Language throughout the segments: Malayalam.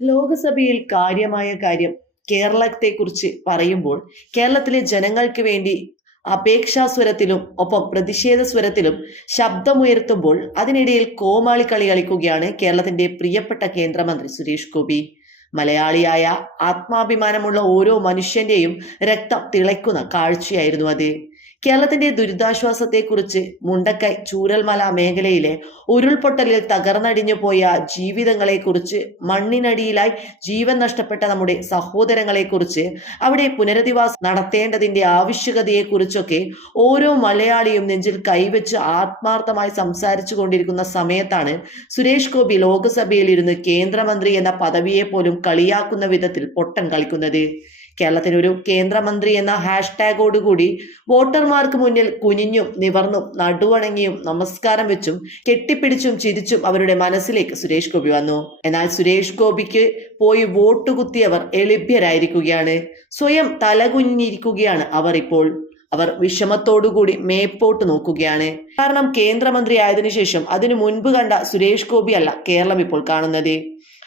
ലോകസഭയിൽ കാര്യമായ കാര്യം കേരളത്തെക്കുറിച്ച് പറയുമ്പോൾ കേരളത്തിലെ ജനങ്ങൾക്ക് വേണ്ടി അപേക്ഷാസ്വരത്തിലും ഒപ്പം പ്രതിഷേധ സ്വരത്തിലും ശബ്ദമുയർത്തുമ്പോൾ അതിനിടയിൽ കോമാളിക്കളി കളിക്കുകയാണ് കേരളത്തിന്റെ പ്രിയപ്പെട്ട കേന്ദ്രമന്ത്രി സുരേഷ് ഗോപി. മലയാളിയായ ആത്മാഭിമാനമുള്ള ഓരോ മനുഷ്യന്റെയും രക്തം തിളയ്ക്കുന്ന കാഴ്ചയായിരുന്നു അത്. കേരളത്തിന്റെ ദുരിതാശ്വാസത്തെക്കുറിച്ച് മുണ്ടക്കൈ ചൂരൽമല മേഖലയിലെ ഉരുൾപൊട്ടലിൽ തകർന്നടിഞ്ഞു പോയ ജീവിതങ്ങളെക്കുറിച്ച് മണ്ണിനടിയിലായി ജീവൻ നഷ്ടപ്പെട്ട നമ്മുടെ സഹോദരങ്ങളെക്കുറിച്ച് അവിടെ പുനരധിവാസം നടത്തേണ്ടതിന്റെ ആവശ്യകതയെക്കുറിച്ചൊക്കെ ഓരോ മലയാളിയും നെഞ്ചിൽ കൈവച്ച് ആത്മാർത്ഥമായി സംസാരിച്ചു കൊണ്ടിരിക്കുന്ന സമയത്താണ് സുരേഷ് ഗോപി ലോക്സഭയിൽ ഇരുന്ന് കേന്ദ്രമന്ത്രി എന്ന പദവിയെ പോലും കളിയാക്കുന്ന വിധത്തിൽ പൊട്ടൻ കളിക്കുന്നത്. കേരളത്തിനൊരു കേന്ദ്രമന്ത്രി എന്ന ഹാഷ്ടാഗോടുകൂടി വോട്ടർമാർക്ക് മുന്നിൽ കുനിഞ്ഞും നിവർന്നും നടുവണങ്ങിയും നമസ്കാരം വെച്ചും കെട്ടിപ്പിടിച്ചും ചിരിച്ചും അവരുടെ മനസ്സിലേക്ക് സുരേഷ് ഗോപി വന്നു. എന്നാൽ സുരേഷ് ഗോപിക്ക് പോയി വോട്ട് കുത്തിയവർ എളിഭ്യരായിരിക്കുകയാണ്. സ്വയം തലകുഞ്ഞിരിക്കുകയാണ് അവർ ഇപ്പോൾ. അവർ വിഷമത്തോടുകൂടി മേപ്പോട്ട് നോക്കുകയാണ്. കാരണം കേന്ദ്രമന്ത്രി ആയതിനു ശേഷം അതിനു മുൻപ് കണ്ട സുരേഷ് ഗോപി അല്ല കേരളം ഇപ്പോൾ കാണുന്നത്.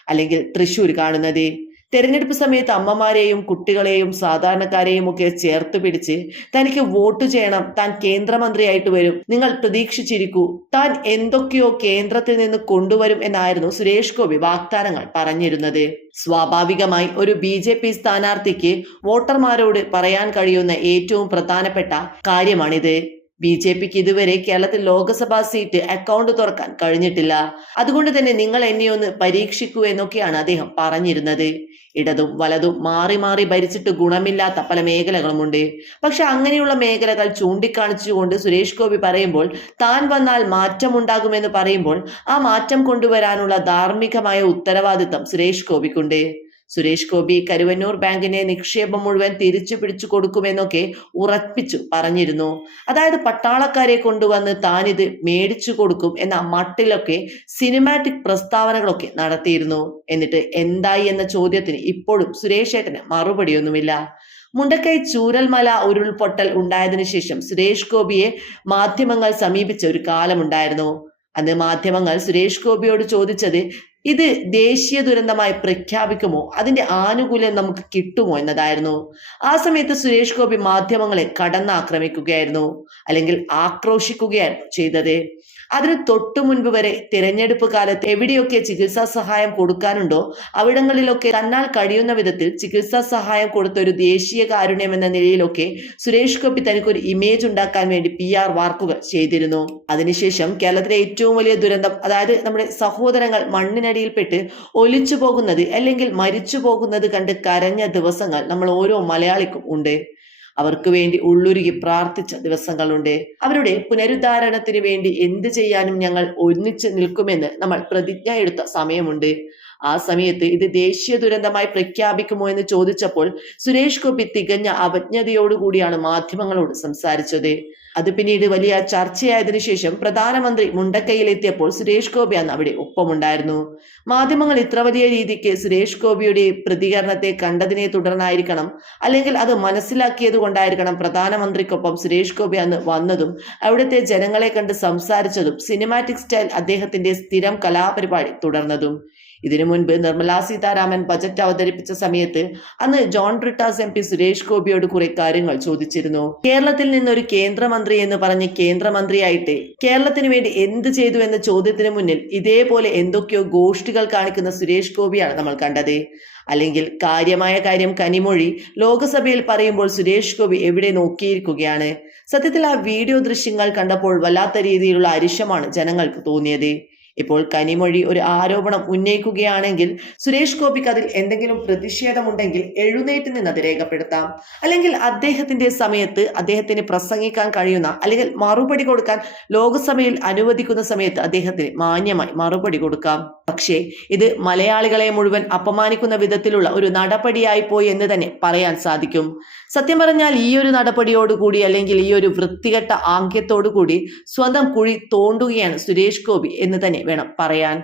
അല്ലെങ്കിൽ തൃശൂർ കാണുന്നത്. തെരഞ്ഞെടുപ്പ് സമയത്ത് അമ്മമാരെയും കുട്ടികളെയും സാധാരണക്കാരെയും ഒക്കെ ചേർത്ത് പിടിച്ച് തനിക്ക് വോട്ട് ചെയ്യണം താൻ കേന്ദ്രമന്ത്രിയായിട്ട് വരും നിങ്ങൾ പ്രതീക്ഷിച്ചിരിക്കൂ താൻ എന്തൊക്കെയോ കേന്ദ്രത്തിൽ നിന്ന് കൊണ്ടുവരും എന്നായിരുന്നു സുരേഷ് ഗോപി വാഗ്ദാനങ്ങൾ പറഞ്ഞിരുന്നത്. സ്വാഭാവികമായി ഒരു ബി ജെ പി സ്ഥാനാർത്ഥിക്ക് വോട്ടർമാരോട് പറയാൻ കഴിയുന്ന ഏറ്റവും പ്രധാനപ്പെട്ട കാര്യമാണിത്. ബി ജെ പിക്ക് ഇതുവരെ കേരളത്തിൽ ലോക്സഭാ സീറ്റ് അക്കൗണ്ട് തുറക്കാൻ കഴിഞ്ഞിട്ടില്ല. അതുകൊണ്ട് തന്നെ നിങ്ങൾ എന്നെ ഒന്ന് പരീക്ഷിക്കൂ എന്നൊക്കെയാണ് അദ്ദേഹം പറഞ്ഞിരുന്നത്. ഇടതും വലതും മാറി മാറി ഭരിച്ചിട്ട് ഗുണമില്ലാത്ത പല മേഖലകളുമുണ്ട്. പക്ഷെ അങ്ങനെയുള്ള മേഖലകൾ ചൂണ്ടിക്കാണിച്ചുകൊണ്ട് സുരേഷ് ഗോപി പറയുമ്പോൾ താൻ വന്നാൽ മാറ്റമുണ്ടാകുമെന്ന് പറയുമ്പോൾ ആ മാറ്റം കൊണ്ടുവരാനുള്ള ധാർമ്മികമായ ഉത്തരവാദിത്തം സുരേഷ് ഗോപിക്കുണ്ട്. സുരേഷ് ഗോപി കരുവന്നൂർ ബാങ്കിനെ നിക്ഷേപം മുഴുവൻ തിരിച്ചു പിടിച്ചു കൊടുക്കുമെന്നൊക്കെ ഉറപ്പിച്ചു പറഞ്ഞിരുന്നു. അതായത് പട്ടാളക്കാരെ കൊണ്ടുവന്ന് താനിത് മേടിച്ചു കൊടുക്കും എന്ന മട്ടിലൊക്കെ സിനിമാറ്റിക് പ്രസ്താവനകളൊക്കെ നടത്തിയിരുന്നു. എന്നിട്ട് എന്തായി എന്ന ചോദ്യത്തിന് ഇപ്പോഴും സുരേഷ് ഏട്ടന് മറുപടിയൊന്നുമില്ല. മുണ്ടക്കൈ ചൂരൽമല ഉരുൾപൊട്ടൽ ഉണ്ടായതിനു ശേഷം സുരേഷ് ഗോപിയെ മാധ്യമങ്ങൾ സമീപിച്ച ഒരു കാലമുണ്ടായിരുന്നു. അന്ന് മാധ്യമങ്ങൾ സുരേഷ് ഗോപിയോട് ചോദിച്ചത് ഇത് ദേശീയ ദുരന്തമായി പ്രഖ്യാപിക്കുമോ? അതിന്റെ ആനുകൂല്യം നമുക്ക് കിട്ടുമോ എന്നതായിരുന്നു. ആ സമയത്ത് സുരേഷ് ഗോപി മാധ്യമങ്ങളെ കടന്നാക്രമിക്കുകയായിരുന്നു. അല്ലെങ്കിൽ ആക്രോശിക്കുകയായിരുന്നു ചെയ്തത്. അതിന് തൊട്ടു മുൻപ് വരെ തിരഞ്ഞെടുപ്പ് കാലത്ത് എവിടെയൊക്കെ ചികിത്സാ സഹായം കൊടുക്കാനുണ്ടോ അവിടങ്ങളിലൊക്കെ തന്നാൽ കഴിയുന്ന വിധത്തിൽ ചികിത്സാ സഹായം കൊടുത്ത ഒരു ദേശീയ കാരുണ്യം എന്ന നിലയിലൊക്കെ സുരേഷ് ഗോപി തനിക്ക് ഒരു ഇമേജ് ഉണ്ടാക്കാൻ വേണ്ടി പി ആർ വാർക്കുകൾ ചെയ്തിരുന്നു. അതിനുശേഷം കേരളത്തിലെ ഏറ്റവും വലിയ ദുരന്തം അതായത് നമ്മുടെ സഹോദരങ്ങൾ മണ്ണിനടിയിൽപ്പെട്ട് ഒലിച്ചു പോകുന്നത് അല്ലെങ്കിൽ മരിച്ചു പോകുന്നത് കണ്ട് കരഞ്ഞ ദിവസങ്ങൾ നമ്മൾ ഓരോ മലയാളിക്കും ഉണ്ട്. അവർക്ക് വേണ്ടി ഉള്ളുരുകി പ്രാർത്ഥിച്ച ദിവസങ്ങളുണ്ട്. അവരുടെ പുനരുദ്ധാരണത്തിന് വേണ്ടി എന്ത് ചെയ്യാനും ഞങ്ങൾ ഒന്നിച്ച് നിൽക്കുമെന്ന് നമ്മൾ പ്രതിജ്ഞ എടുത്ത സമയമുണ്ട്. ആ സമയത്ത് ഇത് ദേശീയ ദുരന്തമായി പ്രഖ്യാപിക്കുമോ എന്ന് ചോദിച്ചപ്പോൾ സുരേഷ് ഗോപി തികഞ്ഞ അവജ്ഞതയോടുകൂടിയാണ് മാധ്യമങ്ങളോട് സംസാരിച്ചത്. അത് പിന്നീട് വലിയ ചർച്ചയായതിനു ശേഷം പ്രധാനമന്ത്രി മുണ്ടക്കൈയിലെത്തിയപ്പോൾ സുരേഷ് ഗോപി അന്ന് അവിടെ ഒപ്പമുണ്ടായിരുന്നു. മാധ്യമങ്ങൾ ഇത്ര വലിയ രീതിക്ക് സുരേഷ് ഗോപിയുടെ പ്രതികരണത്തെ കണ്ടതിനെ തുടർന്നായിരിക്കണം അല്ലെങ്കിൽ അത് മനസ്സിലാക്കിയത് കൊണ്ടായിരിക്കണം പ്രധാനമന്ത്രിക്കൊപ്പം സുരേഷ് ഗോപി അന്ന് വന്നതും അവിടുത്തെ ജനങ്ങളെ കണ്ട് സംസാരിച്ചതും സിനിമാറ്റിക് സ്റ്റൈൽ അദ്ദേഹത്തിന്റെ സ്ഥിരം കലാപരിപാടി തുടർന്നതും. ഇതിനു മുൻപ് നിർമ്മലാ സീതാരാമൻ ബജറ്റ് അവതരിപ്പിച്ച സമയത്ത് അന്ന് ജോൺ ബ്രിട്ടാസ് എം പി സുരേഷ് ഗോപിയോട് കുറെ കാര്യങ്ങൾ ചോദിച്ചിരുന്നു. കേരളത്തിൽ നിന്നൊരു കേന്ദ്രമന്ത്രി എന്ന് പറഞ്ഞ് കേന്ദ്രമന്ത്രിയായിട്ട് കേരളത്തിന് വേണ്ടി എന്ത് ചെയ്തു എന്ന ചോദ്യത്തിന് മുന്നിൽ ഇതേപോലെ എന്തൊക്കെയോ ഗോഷ്ഠികൾ കാണിക്കുന്ന സുരേഷ് ഗോപിയാണ് നമ്മൾ കണ്ടത്. അല്ലെങ്കിൽ കാര്യമായ കാര്യം കനിമൊഴി ലോകസഭയിൽ പറയുമ്പോൾ സുരേഷ് ഗോപി എവിടെ നോക്കിയിരിക്കുകയാണ്. സത്യത്തിൽ ആ വീഡിയോ ദൃശ്യങ്ങൾ കണ്ടപ്പോൾ വല്ലാത്ത രീതിയിലുള്ള അരിശമാണ് ജനങ്ങൾക്ക് തോന്നിയത്. ഇപ്പോൾ കനിമൊഴി ഒരു ആരോപണം ഉന്നയിക്കുകയാണെങ്കിൽ സുരേഷ് ഗോപിക്ക് അതിൽ എന്തെങ്കിലും പ്രതിഷേധമുണ്ടെങ്കിൽ എഴുന്നേറ്റ് നിന്ന് അത് രേഖപ്പെടുത്താം. അല്ലെങ്കിൽ അദ്ദേഹത്തിന്റെ സമയത്ത് അദ്ദേഹത്തിന് പ്രസംഗിക്കാൻ കഴിയുന്ന അല്ലെങ്കിൽ മറുപടി കൊടുക്കാൻ ലോകസഭയിൽ അനുവദിക്കുന്ന സമയത്ത് അദ്ദേഹത്തിന് മാന്യമായി മറുപടി കൊടുക്കാം. പക്ഷേ ഇത് മലയാളികളെ മുഴുവൻ അപമാനിക്കുന്ന വിധത്തിലുള്ള ഒരു നടപടിയായി പോയി എന്ന് തന്നെ പറയാൻ സാധിക്കും. സത്യം പറഞ്ഞാൽ ഈ ഒരു നടപടിയോടുകൂടി അല്ലെങ്കിൽ ഈ ഒരു വൃത്തികെട്ട ആംഗ്യത്തോടു കൂടി സ്വന്തം കുഴി തോണ്ടുകയാണ് സുരേഷ് ഗോപി എന്ന് തന്നെ വേണം പറയാൻ.